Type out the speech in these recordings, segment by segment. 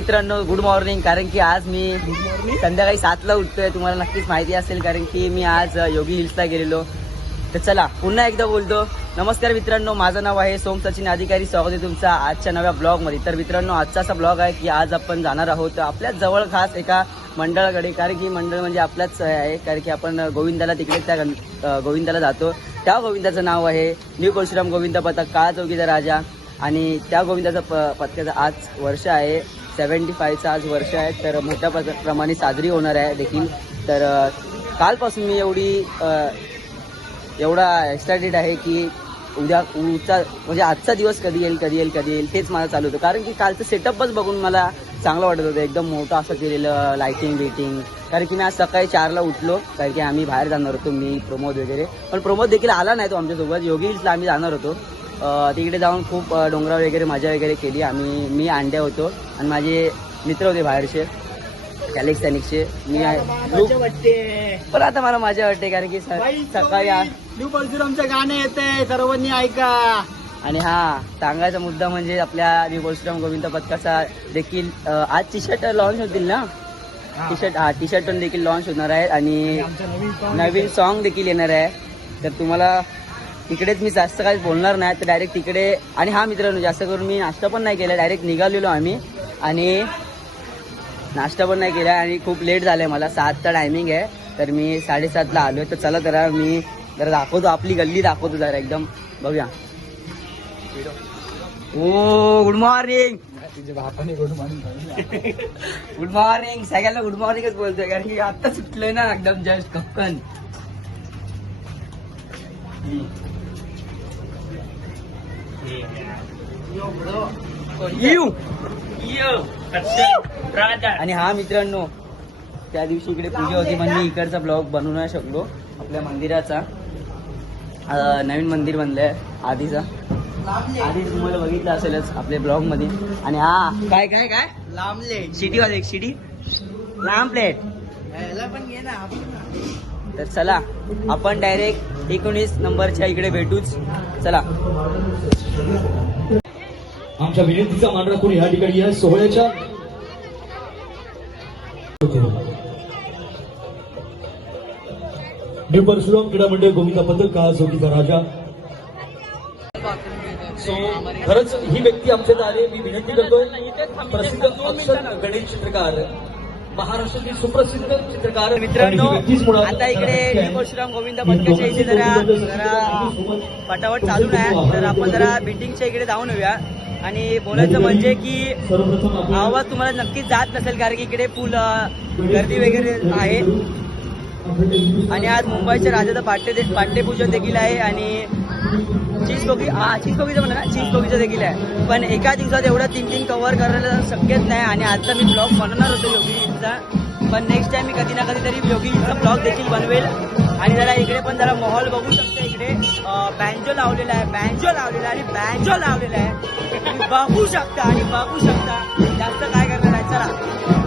मित्रांनो good morning कारण की आज मी संध्याकाळी सातला उठतोय. तुम्हाला नक्कीच माहिती असेल कारण की मी आज योगी हिल्सला गेलेलो. तर चला पुन्हा एकदा बोलतो. नमस्कार मित्रांनो माझं नाव आहे सोम सचिन अधिकारी. स्वागत आहे तुमचा आजच्या नव्या ब्लॉगमध्ये. तर मित्रांनो आजचा असा ब्लॉग आहे की आज आपण जाणार आहोत आपल्याच जवळ खास एका मंडळाकडे. कारण की मंडळ म्हणजे आपलाच आहे. कारण की आपण गोविंदाला तिकडे त्या गोविंदाला जातो. त्या गोविंदाचं नाव आहे न्यू परशुराम गोविंद पथक काळा चौकीचा राजा. आणि त्या गोविंदाचा प पथकाचं आज वर्ष आहे. सेवन्टी फायचं आज वर्ष आहे. तर मोठ्या प्रमाणे साजरी होणार आहे देखील. तर कालपासून मी एवढी एवढा एक्सायटेड आहे की उद्या उचा म्हणजे आजचा दिवस कधी येईल कधी येईल कधी येईल तेच मला चालू होतं. कारण की कालचं सेटअपच बघून मला चांगलं वाटत होतं. एकदम मोठं असं केलेलं लायटिंग बिटिंग कारण की मी आज सकाळी चारला उठलो. कारण की आम्ही बाहेर जाणार होतो मी प्रमोद वगैरे. पण प्रमोद देखील आला नाही तो आमच्यासोबत. योगी आम्ही जाणार होतो. तिकडे जाऊन खूप अं, वगैरे मजा वगैरे केली. आम्ही मी अंड्या होतो. आणि माझे मित्र होते बाहेरचे. कॅलेक्सॅनिकचे मी आहे. वाटते. पण आता मला मजा वाटते कारण की स- सकाळी आ- न्यू परशुरामचं गाणं येते सर्वांनी ऐका. आणि हा सांगायचा मुद्दा म्हणजे आपल्या विभोश्रम गोविंद पथकाचा देखील अ, आज टी शर्ट लॉन्च होतील ना? टी शर्ट हा टी शर्ट पण देखील लॉन्च होणार आहे आणि आमचा नवीन song नवीन सॉन्ग देखील येणार आहे. तर तुम्हाला तिकडेच मी जास्त काही बोलणार नाही तर डायरेक्ट तिकडे आणि हा मित्रांनो जास्त करून मी नाश्ता पण नाही केला डायरेक्ट निघालेलो आम्ही. आणि नाश्ता पण नाही केला आणि खूप लेट झालंय मला. सातचा टायमिंग आहे. तर मी साडेसातला आलोय. तर चला जरा मी जरा दाखवतो. आपली गल्ली दाखवतो जरा एकदम. बघूया. ओ गुड मॉर्निंग तुझ्या बापाने गुड मॉर्निंग गुड मॉर्निंग सगळ्यांना गुड मॉर्निंगच बोलतोय. कारण की आता सुटलोय ना एकदम जस्ट कक्कन यू आणि हा मित्रांनो त्या दिवशी इकडे पूजा होती पण मी इकडचा ब्लॉग बनवू नाही शकलो. आपल्या मंदिराचा. नवीन मंदिर बनलंय आधीचा. आधी तुम्हाला बघितलं असेलच आपल्या ब्लॉगमध्ये. आणि हा काय काय काय? लांबले. सिटी वाले एक सिटी लांब प्लेट पण घे ना तर चला आपण डायरेक्ट एकोणीस नंबरच्या इकडे भेटूच. चला. आमच्या विनंतीचा मान राखून या ठिकाणी या सोहळ्याच्या? न्यू परशुराम क्रीडा मंडळ गोविंदा पथक काळ चौकीचा राजा. सो खरंच ही व्यक्ती आमच्यात आली मी विनंती करतोय प्रसिद्ध अक्षर गणेश चित्रकार महाराष्ट्रातील सुप्रसिद्ध चित्रकार. मित्रांनो आता इकडे. परशुराम गोविंद पथकाच्या इथे जरा जरा पटावट चालू आहे तर आपण जरा बिल्डिंगच्या इकडे जाऊन येऊया. आणि बोलायचं म्हणजे की आवाज तुम्हाला नक्कीच जात नसेल कारण की इकडे फुल अं, गर्दी वगैरे आहे. आणि आज मुंबईच्या राजाचं पाट्य पाट्यपूजन देखील आहे आणि चीज कोकी हा चीज कोकीचं म्हणा ना चीज कोकीचं देखील आहे. पण एका दिवसात एवढं तीन तीन कव्हर करायला शक्यच नाही आणि आजचा मी ब्लॉग बनवणार होतो योगी पण नेक्स्ट टाइम मी कधी ना कधीतरी योगी ब्लॉग देखील बनवेल. आणि जरा इकडे पण जरा मॉल बघू शकता इकडे. बँजो लावलेला आहे बँजो लावलेला आहे आणि बँजो लावलेला आहे. तुम्ही बघू शकता आणि बघू शकता. जास्त काय करणार आहे? चला.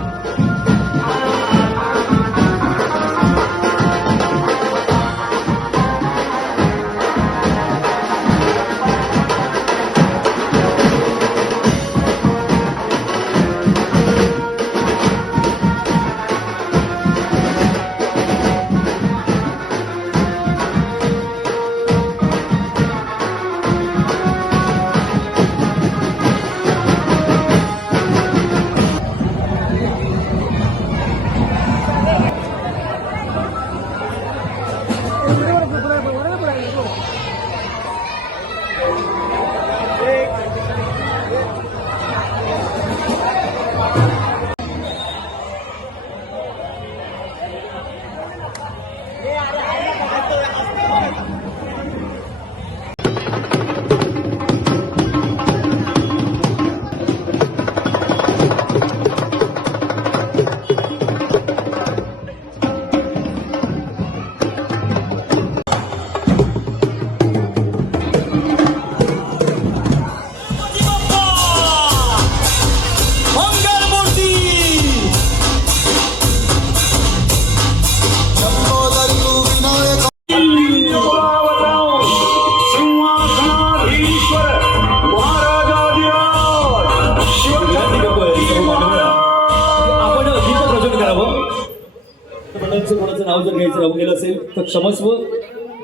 तर क्षमस्व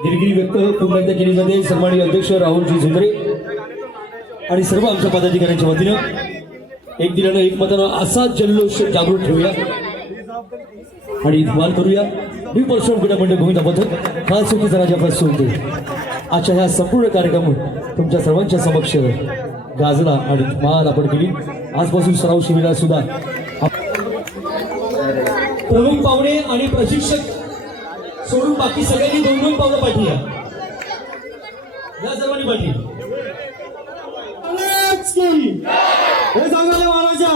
दिलगिरी व्यक्त पुन्हा एकदा केली जाते सन्माननीय अध्यक्ष राहुलजी झुंबरे आणि सर्व आमच्या पदाधिकाऱ्यांच्या वतीनं एक दिल्यानं एक मतानं असा जल्लोष जागृत ठेवूया आणि धमाल करूया. मी परशुराम क्रीडा मंडळ गोविंद पथक खास चुकीचा राजा प्रस्तुत आजच्या ह्या संपूर्ण कार्यक्रम तुमच्या सर्वांच्या समक्ष गाजला आणि धमाल आपण केली. आजपासून सराव शिबिरात सुद्धा. आप- प्रमुख पाहुणे आणि प्रशिक्षक सोडून बाकी सगळ्यांनी दोन दोन पावलं पाठी या सर्वांनी पाठी हे सांगायला महाराजा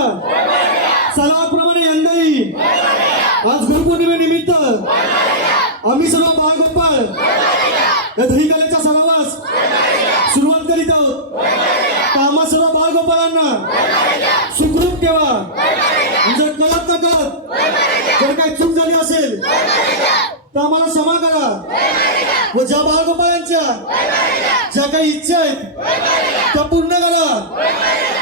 सलाप्रमाणे यंदाही. आज गुरुपौर्णिमेनिमित्त आम्ही सर्व बाळगोपाळ. या दहीकलेच्या सरावास सुरुवात करीत आहोत. आम्हा सर्व बाळगोपाळांना. सुखरूप ठेवा. म्हणजे जर कळत ना कळत जर काही चूक झाली असेल तर आम्हाला क्षमा करा. व ज्या बाळगोपाळांच्या ज्या काही इच्छा आहेत त्या पूर्ण करा.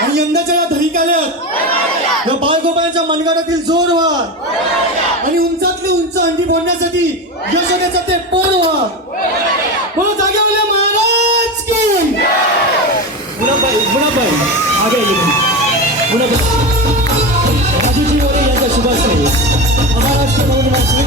आणि यंदाच्या या आल्यात या बाळगोपाळांच्या मनगटातील जोर व्हा आणि उंचातली उंच अंडी फोडण्यासाठी यशोदेचा ते पण व्हा बोल जागेवाले महाराज की. गुणाबाई गुणाबाई आगे गुणाबाई. राजूजी मोरे यांचा शुभाशय. महाराष्ट्र भवन राष्ट्रीय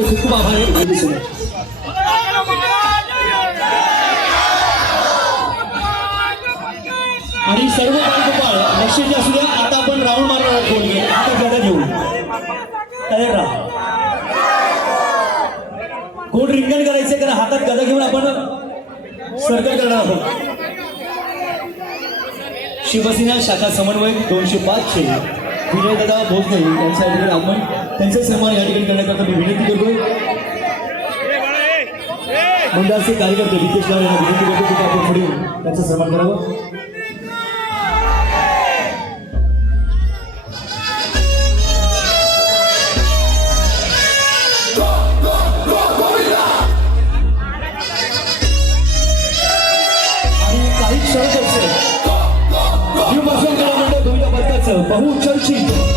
आपले खूप खूप आभार आहे. आणि सर्व बालगोपाळ लक्षात असू द्या आता आपण राऊंड मारणार आहोत कोणी. आता गदा घेऊ. तयार राहा. कोण रिंगण करायचंय कारण हातात गदा घेऊन आपण सर्कल करणार आहोत. शिवसेना शाखा समन्वयक दोनशे पाचशे. विजयदादा भोसले यांच्या ठिकाणी आपण त्यांचे सन्मान या ठिकाणी करण्याकरता मी विनंती करतोय मंडळाचे कार्यकर्ते रितेश गाव यांना विनंती करतो की आपण पुढे त्यांचा सन्मान करावा. change.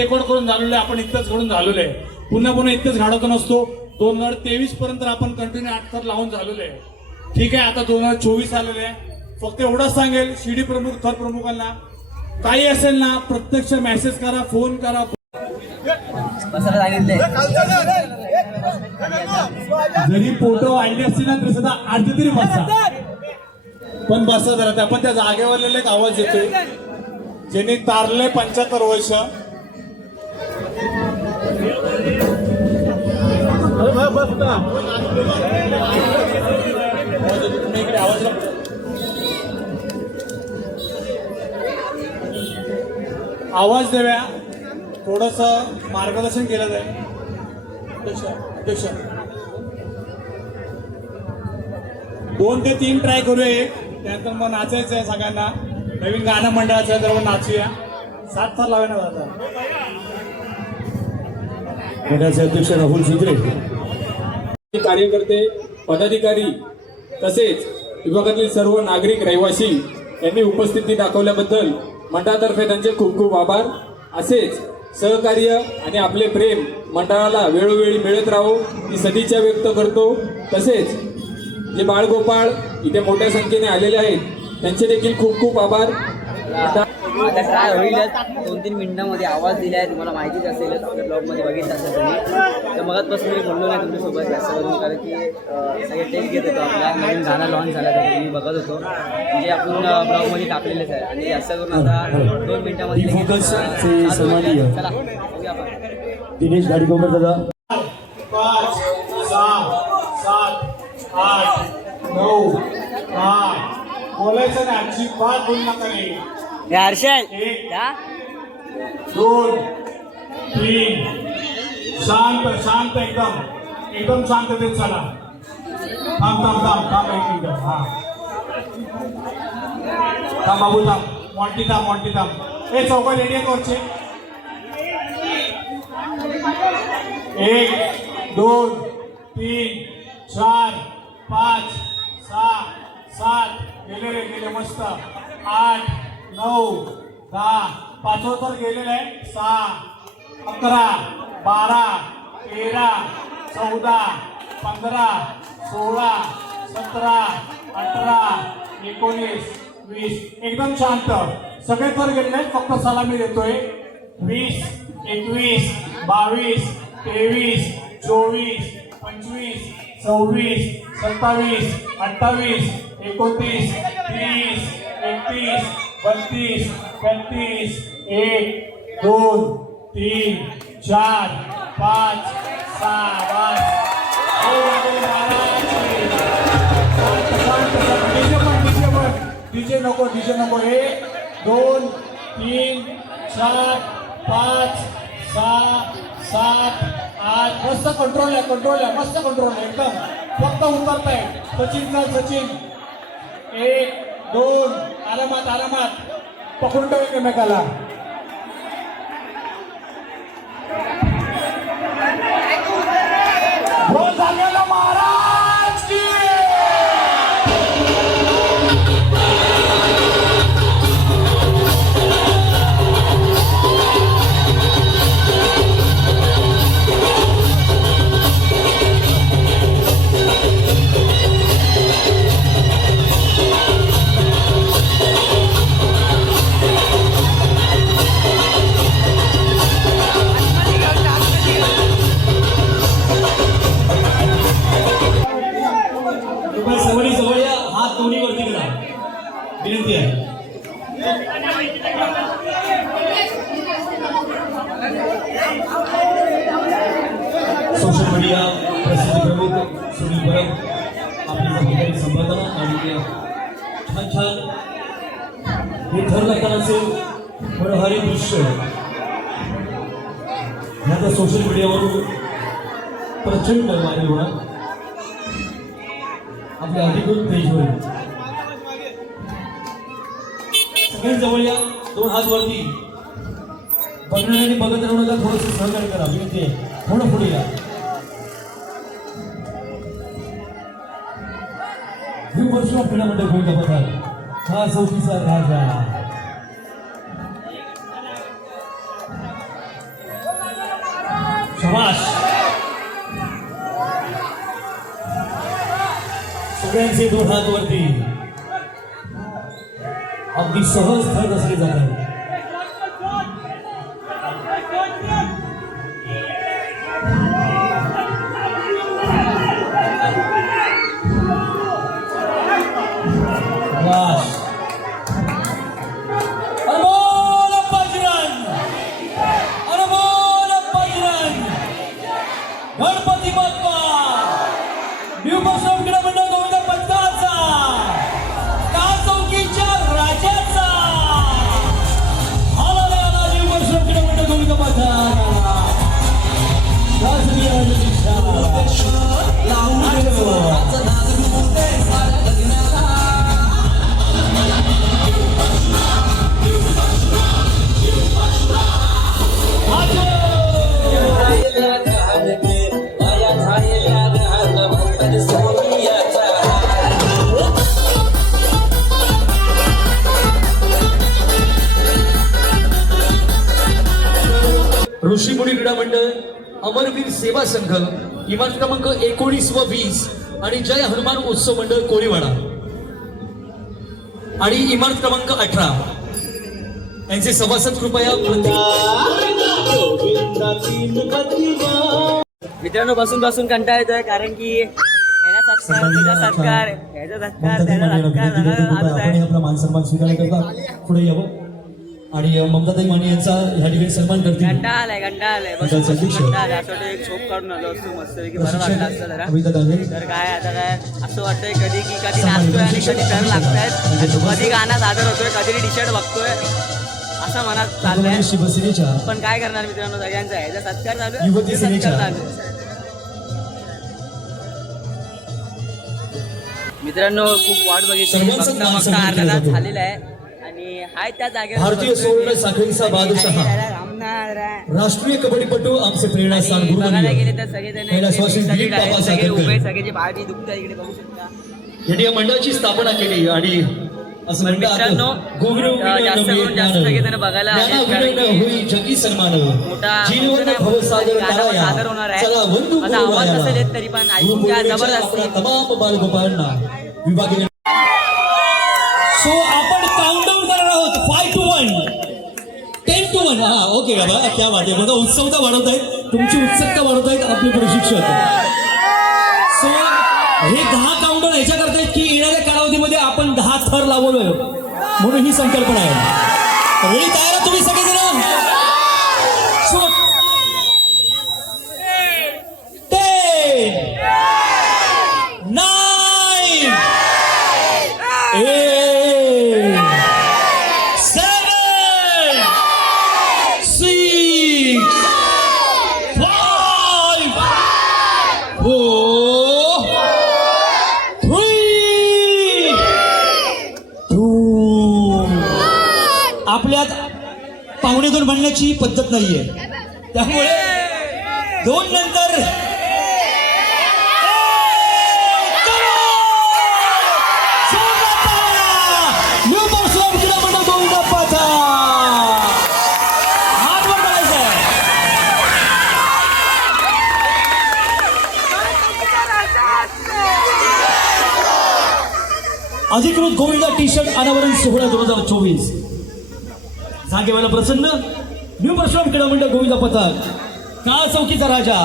रेकॉर्ड करून झालेलो आहे आपण इतकंच घडून झालेलो आहे. पुन्हा पुन्हा इतकंच घडत नसतो. दोन हजार तेवीस पर्यंत आपण कंटिन्यू आठ लावून झालेलो आहे. ठीक आहे आता दोन हजार चोवीस आलेले आहे. फक्त एवढंच सांगेल शिडी प्रमुख थर प्रमुखांना. काही असेल ना प्रत्यक्ष मेसेज करा फोन करा. जरी फोटो वाढली असती ना तरी सुद्धा अर्धी तरी बसा. पण बसा जरा त्या पण त्या जागेवरलेला एक आवाज येतोय. ज्यांनी तारले पंच्याहत्तर वर्ष. आवाज आवाज देव्या थोडस मार्गदर्शन केलं जाईल. अध्यक्ष अध्यक्ष दोन ते तीन ट्राय करूया एक. त्यानंतर मग नाचायचं आहे सगळ्यांना. नवीन गाणं मंडळाचं आहे तर मग नाचूया. सात फार लावे ना दादा गटाचे अध्यक्ष राहुल सुत्रे. कार्यकर्ते पदाधिकारी तसेच विभागातील सर्व नागरिक रहिवासी यांनी उपस्थिती दाखवल्याबद्दल मंडळातर्फे त्यांचे खूप खूप आभार. असेच सहकार्य आणि आपले प्रेम मंडळाला वेळोवेळी मिळत राहो ही सदिच्छा व्यक्त करतो. तसेच जे बाळगोपाळ इथे मोठ्या संख्येने आलेले आहेत त्यांचे देखील खूप खूप आभार. आता ट्राय होईलच. दोन तीन मिनिटांमध्ये आवाज दिला आहे तुम्हाला माहितीच असेलच. आपल्या ब्लॉगमध्ये बघितलं असेल तुम्ही. तर मगाचपासून मी बोललो नाही तुमच्यासोबत जास्त करून कारण की सगळे टेस्ट घेत होतो आपला. नवीन गाणं लॉन्च झाला तर मी बघत होतो. म्हणजे आपण ब्लॉगमध्ये टाकलेलेच आहे. आणि जास्त करून आता दोन मिनिटांमध्ये चालू दिनेश गाडीकोंकर दादा पाच सहा सात आठ नऊ दहा. बोलायचं नाही अजिबात बोल नका हे हर्षल. दोन तीन. शांत शांत एकदम. एकदम शांततेत चला. थांब थांब थांब थांब एक मिनिट. हा. थांब बाबू थांब. मॉन्टी थांब मॉन्टी थांब. ए चौका रेडी आहे कोरचे एक दोन तीन चार पाच सहा सात. गेले रे गेले मस्त. आठ नऊ दहा पाचवं तर गेलेलं आहे. सहा अकरा बारा तेरा चौदा पंधरा सोळा सतरा अठरा एकोणीस वीस. एकदम शांत. सगळे तर गेलेले आहेत फक्त सलामी देतोय. वीस एकवीस बावीस तेवीस चोवीस पंचवीस सव्वीस सत्तावीस अठ्ठावीस एकोणतीस तीस एकतीस बत्तीस तेहतीस एक दोन तीन चार पाच सहा डीजे नको डीजे नको एक दोन तीन चार पाच सहा सात आठ. मस्त कंट्रोल आहे कंट्रोल आहे मस्त कंट्रोल आहे एकदम. फक्त उतरताय. सचिन सर सचिन. एक दोन आरामात आरामात. पकडून ठेव एकमेकाला. झालेला महाराज. प्रचंड व्हायरल होणार आपल्या अधिकृत पेजवर सगळ्यात जवळ या, दोन हात वरती। बघणाऱ्यांनी बघत राहू थोडंसं सहकार्य करा विनंती आहे थोडं पुढे या. ही वर्ष आपल्याला मंडळ घेऊन बघतात हा चौकीचा राजा. शबाश सगळ्यांचे दोन हात वरती. अगदी सहज थर असले जातात सेवा संघ इमारत क्रमांक एकोणीस व वीस आणि जय हनुमान उत्सव मंडळ कोळीवाडा आणि इमारत क्रमांक अठरा. यांचे सभासद कृपया मित्रांनो बसून बसून कंटाळा येतोय कारण की सत्कार याचा सत्कार. त्याचा सत्कार आहे. पुढे यावं. आणि ममताताई माने यांचा ह्या ठिकाणी सन्मान करतील. जरा. कविता दादे तर काय आता काय असं वाटतंय कधी की कधी नाचतोय आणि कधी तर लागतायत. कधी गाणं सादर होतोय कधी टी शर्ट बघतोय असं मनात चाललंय. शिवसेनेच्या पण काय करणार मित्रांनो सगळ्यांचा आहे. याचा सत्कार चालू युवती सेनेच्या. मित्रांनो खूप वाट बघितली. बघता बघता अर्धा. झालेला आहे. हाय त्या जागेवर भारतीय सुवर्ण. साखळीचा बादशाह. राष्ट्रीय कबड्डीपटू आमचे प्रेरणास्थान आणि बघायला गेले गुरुवर्य तर सगळेजण कैलासवासी सगळे दिलीप बाबा सगळे साखरकर. उभे सगळ्याची पाठी दुखतात इकडे बघू शकता यांनी या मंडळाची स्थापना केली आणि असं मित्रांनो, जास्त करून. सगळेजण बघायला मोठा. सादर होणार आहे. माझा आवाज तरी पण ऐकून घ्या, जबरदस्ती. विभागीय सो आपण काउंटडाऊन करणार आहोत फाय टू वन टेन हा ओके बाबा क्या बात आहे. बघा उत्सवता वाढवत आहेत तुमची उत्सुकता वाढवत आहेत आपले प्रशिक्षक. सो हे दहा काउंटर ह्याच्या करतायत की येणाऱ्या कालावधीमध्ये आपण दहा थर लावलोय म्हणून ही संकल्पना आहे. तयार तुम्ही सगळे म्हणण्याची नाहीये. त्यामुळे दोन नंतर पाचा अधिकृत गोविंदा टी शर्ट अनावरण सोहळा दोन हजार चोवीस. जागेवाला प्रसन्न? न्यू परशुराम गोविंद गोविंदा पथक काळ चौकीचा राजा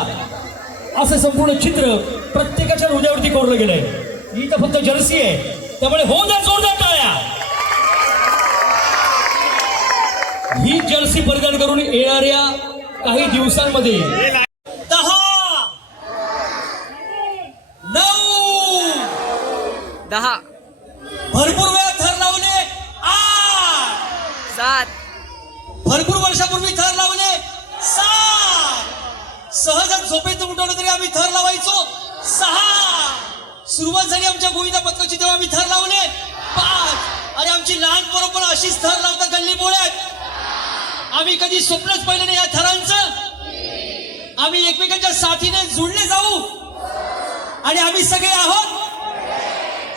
असं संपूर्ण चित्र प्रत्येकाच्या हृदयावरती कोरलं गेलंय. ही तर फक्त जर्सी आहे. त्यामुळे हो द्या जोरदार टाळ्या. ही जर्सी परिधान करून येणाऱ्या काही दिवसांमध्ये दहा नऊ दहा भरपूर वेळा थर लावले आठ सात भरपूर वर्षापूर्वी थर लावले सात सहजच झोपेतून उठवलं तरी आम्ही थर लावायचो सहा सुरुवात पत्राची जेव्हा तेव्हा आम्ही थर लावले. पाच आणि आमची लहान पोरं पण अशीच थर लावतात गल्ली बोळ्यात आम्ही कधी स्वप्नच पाहिलं नाही या थरांचं आम्ही एकमेकांच्या साथीने जुळले जाऊ. आणि आम्ही सगळे आहोत.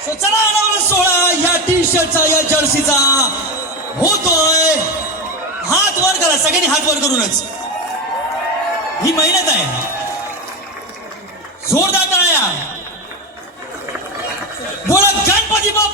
So चला अनावरण सोळा या टी शर्टचा या जर्सीचा होतोय. हात वर करा. सगळ्यांनी हात वर करूनच. ही मेहनत आहे. जोरदार टाळ्या. बोला गणपती बाप्पा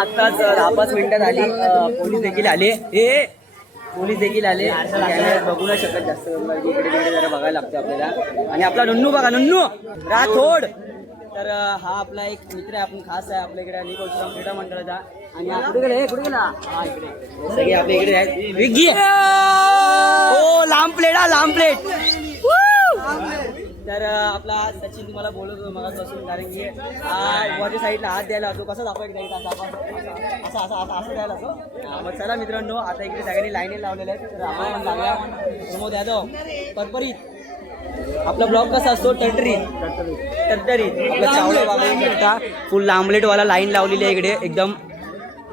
आत्ताच दहा पाच मिनिटात आली पोलीस देखील आले. हे पोलीस देखील आले. बघू नाही शकत जास्त. इकडे तिकडे जरा बघायला लागतं आपल्याला. आणि आपला नुन्नू बघा नुन्नू! राठोड! तर हा आपला एक मित्र आहे आपण खास आहे आपल्या इकडे अली परशुराम क्रीडा मंडळाचा. आणि हा कुठे गेला? कुठे गेला? हा इकडे सगळे आपल्या इकडे आहेत. विग्गी हो लांब प्लेट हा लांब प्लेट तर आपला सचिन तुम्हाला बोलत होतो मग पासून कारण की वरच्या साईडला हात द्यायला तो कसा दाखवायचा नाही असा आपण असं असं असं असं द्यायला असं हा, मग चला मित्रांनो आता इकडे सगळ्यांनी लाईनी लावलेल्या आहेत. तर आपण पण लागला प्रमोद यादव परपरीत आपला ब्लॉग कसा असतो? टटरीत? टटरीत. आपला चावडे बाबू फुल आमलेटवाला लाईन लावलेली आहे इकडे. एकदम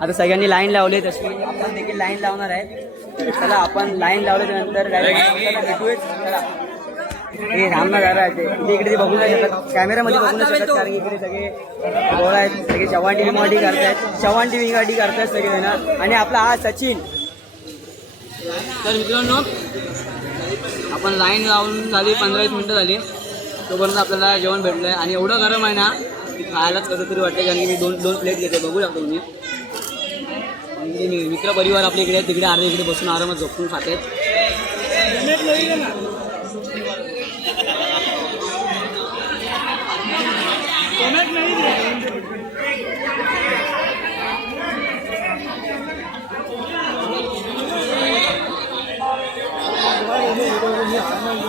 आता सगळ्यांनी लाईन लावली. तशी आपण देखील लाईन लावणार आहे. चला आपण लाईन लावल्याच्या भेटूच चला हे रामना दादा आहे ते इकडे ते बघू नाही शकत. कॅमेरामध्ये बघू नाही शकत कारण इकडे सगळे गोळा आहेत. सगळे चव्हाण टीव्ही मध्ये करतायत. चव्हाण टीव्ही साठी करतायत सगळे जण आणि आपला हा सचिन. तर मित्रांनो आपण लाईन लावून झाली पंधरा वीस मिनटं झाली. तोपर्यंत आपल्याला जेवण भेटलंय. आणि एवढं गरम आहे ना की खायलाच कसं तरी वाटतं कारण की मी दोन दोन प्लेट घेते बघू शकतो तुम्ही. मित्र परिवार आपल्या इकडे तिकडे अर्धे इकडे बसून आरामात झोपून खात. आहेत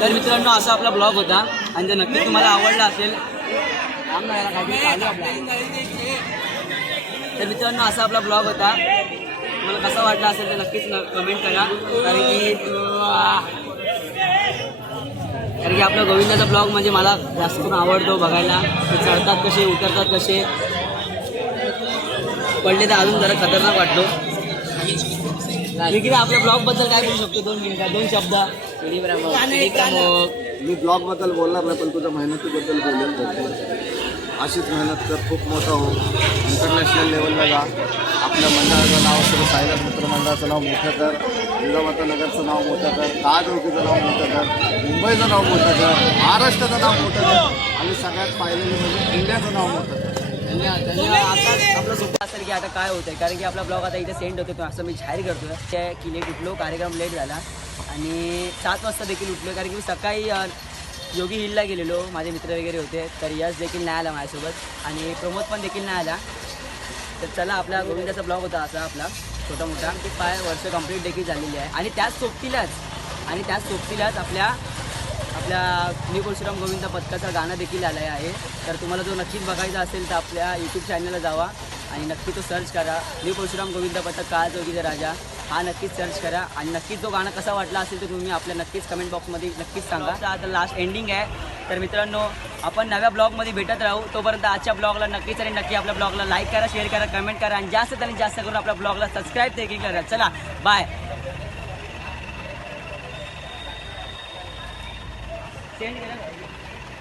तर मित्रांनो असा आपला ब्लॉग होता. आणि जर नक्की तुम्हाला आवडला असेल तर मित्रांनो असा आपला ब्लॉग होता. तुम्हाला कसा वाटला असेल तर नक्कीच कमेंट करा. कारण की कारण की आपला गोविंदाचा ब्लॉग म्हणजे मला जास्त करून आवडतो बघायला. ते चढतात कसे उतरतात कसे. पडले तर अजून जरा खतरनाक वाटतो. विक्री आपल्या ब्लॉगबद्दल काय बोलू शकतो? दोन मिनिटात दोन शब्द. प्रमुख, प्रमुख. मी ब्लॉगबद्दल बोलणार नाही पण तुझ्या मेहनतीबद्दल बोलेल भरपूर. अशीच मेहनत कर खूप मोठा हो. इंटरनॅशनल लेवलला जा. आपल्या मंडळाचं नाव असतं सायलाच मित्र मंडळाचं नाव मोठं कर. जिजामाता नगरचं नाव मोठं कर. ताजवकीचं नाव मोठं कर. मुंबईचं नाव मोठं कर. महाराष्ट्राचं नाव मोठं कर. आणि सगळ्यात पाहिलेलं म्हणजे इंडियाचं नाव मोठं कर. धन्यवाद धन्यवाद. आता आपलं सुद्धा असेल की आता काय होतंय? कारण की आपला ब्लॉग आता इथे सेंड होतो असं मी जाहीर करतोय. की लेट उठलो कार्यक्रम लेट झाला. आणि सात वाजता देखील उठलो कारण की मी सकाळी योगी हिलला गेलेलो. माझे मित्र वगैरे होते. तर यश देखील नाही आला माझ्यासोबत. आणि प्रमोद पण देखील नाही आला. तर चला आपला गोविंदाचा ब्लॉग होता असा आपला. छोटा मोठा ते पाय वर्ष कंप्लीट देखील झालेली आहे. आणि त्याच सोबतीलाच आणि त्याच सोबतीलाच आपल्या आपल्या मी परशुराम गोविंद पथकाचं गाणं देखील आलं आहे. तर तुम्हाला जो नक्कीच बघायचा असेल तर आपल्या यूट्यूब चॅनलला जावा. आणि नक्की तो सर्च करा. मी परशुराम गोविंद पथक काळ जोगीचा राजा. हा नक्कीच सर्च करा. आणि नक्कीच जो गाणं कसा वाटला असेल तर तुम्ही आपल्या नक्कीच कमेंट बॉक्समध्ये नक्कीच सांगा. तर आता लास्ट एंडिंग आहे. तर मित्रांनो आपण नव्या ब्लॉगमध्ये भेटत राहू. तोपर्यंत आजच्या ब्लॉगला नक्कीच आणि नक्की आपल्या ब्लॉगला लाईक करा शेअर करा कमेंट करा. आणि जास्त आणि जास्त करून आपल्या ब्लॉगला सबस्क्राईब देखील करा. चला बाय सेंड करा.